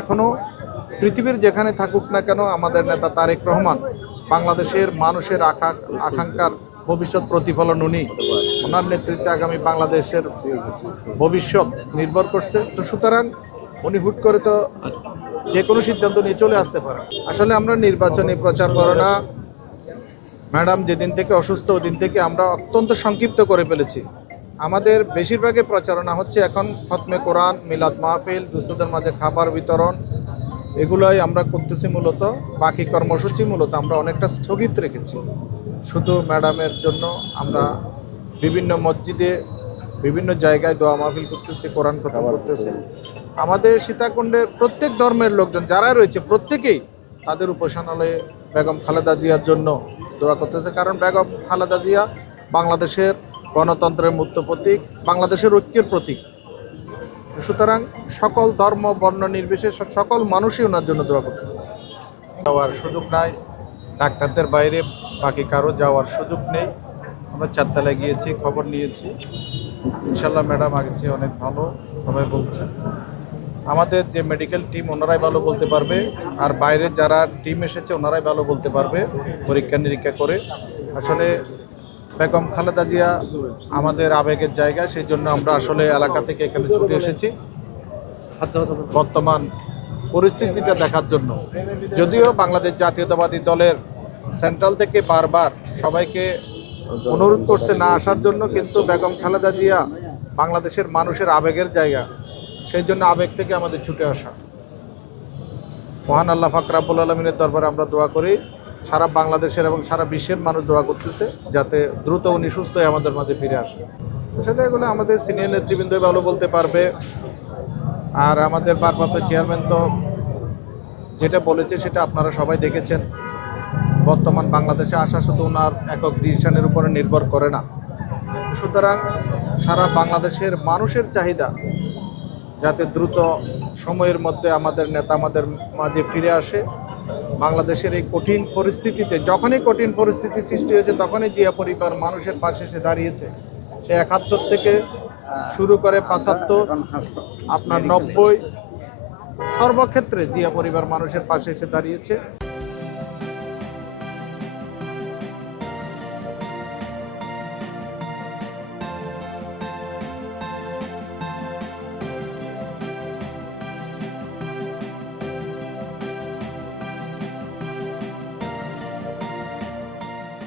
এখনও পৃথিবীর যেখানে থাকুক না কেন আমাদের নেতা তারেক রহমান বাংলাদেশের মানুষের আকাঙ্ক্ষার ভবিষ্যৎ প্রতিফলন উনি। ওনার নেতৃত্বে আগামী বাংলাদেশের ভবিষ্যৎ নির্ভর করছে। তো সুতরাং উনি হুট করে তো যে কোনো সিদ্ধান্ত নিয়ে চলে আসতে পারে। আসলে আমরা নির্বাচনী প্রচার করোনা ম্যাডাম যেদিন থেকে অসুস্থ ওদিন থেকে আমরা অত্যন্ত সংক্ষিপ্ত করে ফেলেছি। আমাদের বেশিরভাগই প্রচারণা হচ্ছে এখন খতমে কোরআন, মিলাদ মাহফিল, দুস্থদের মাঝে খাবার বিতরণ, এগুলোই আমরা করতেছি। মূলত বাকি কর্মসূচি মূলত আমরা অনেকটা স্থগিত রেখেছি। শুধু ম্যাডামের জন্য আমরা বিভিন্ন মসজিদে বিভিন্ন জায়গায় দোয়া মাহফিল করতেছি, কোরআন কথা করতেছি। আমাদের সীতাকুণ্ডের প্রত্যেক ধর্মের লোকজন যারা রয়েছে প্রত্যেকেই তাদের উপাসনালয়ে বেগম খালেদা জিয়ার জন্য দোয়া করতেছে। কারণ বেগম খালেদা জিয়া বাংলাদেশের গণতন্ত্রের মূর্ত প্রতীক, বাংলাদেশের ঐক্যের প্রতীক। সুতরাং সকল ধর্ম বর্ণ নির্বিশেষে সকল মানুষই ওনার জন্য দোয়া করতেছে। যাওয়ার সুযোগ নাই, ডাক্তারদের বাইরে বাকি কারো যাওয়ার সুযোগ নেই। আমরা চারতলায় গিয়েছি, খবর নিয়েছি। ইনশাল্লাহ ম্যাডাম আগের চেয়ে অনেক ভালো, সবাই বলছেন। আমাদের যে মেডিকেল টিম ওনারাই ভালো বলতে পারবে, আর বাইরে যারা টিম এসেছে ওনারাই ভালো বলতে পারবে পরীক্ষা নিরীক্ষা করে। আসলে বেগম খালেদা জিয়া আমাদের আবেগের জায়গা, সেই জন্য আমরা আসলে এলাকা থেকে এখানে ছুটে এসেছি বর্তমান পরিস্থিতিটা দেখার জন্য। যদিও বাংলাদেশ জাতীয়তাবাদী দলের সেন্ট্রাল থেকে বারবার সবাইকে অনুরোধ করছে না আসার জন্য, কিন্তু বেগম খালেদা জিয়া বাংলাদেশের মানুষের আবেগের জায়গা, সেই জন্য আবেগ থেকে আমাদের ছুটে আসা। মহান আল্লাহ পাক রব্বুল আলামিনের দরবারে আমরা দোয়া করি, সারা বাংলাদেশের এবং সারা বিশ্বের মানুষ দোয়া করতেছে যাতে দ্রুত উনি সুস্থ হয়ে আমাদের মাঝে ফিরে আসে। আসলে এগুলো আমাদের সিনিয়র নেতৃবৃন্দই ভালো বলতে পারবে। আর আমাদের ভারপ্রাপ্ত চেয়ারম্যান তো যেটা বলেছে সেটা আপনারা সবাই দেখেছেন। বর্তমান বাংলাদেশে আসা শুধু ওনার একক ডিসিশনের উপরে নির্ভর করে না। সুতরাং সারা বাংলাদেশের মানুষের চাহিদা যাতে দ্রুত সময়ের মধ্যে আমাদের নেতা আমাদের মাঝে ফিরে আসে। বাংলাদেশের এই কঠিন পরিস্থিতিতে, যখনই কঠিন পরিস্থিতি সৃষ্টি হয়েছে তখনই জিয়া পরিবার মানুষের পাশে এসে দাঁড়িয়েছে। সে ৭১ থেকে শুরু করে ৭৫, আপনার ৯০, সর্বক্ষেত্রে জিয়া পরিবার মানুষের পাশে এসে দাঁড়িয়েছে।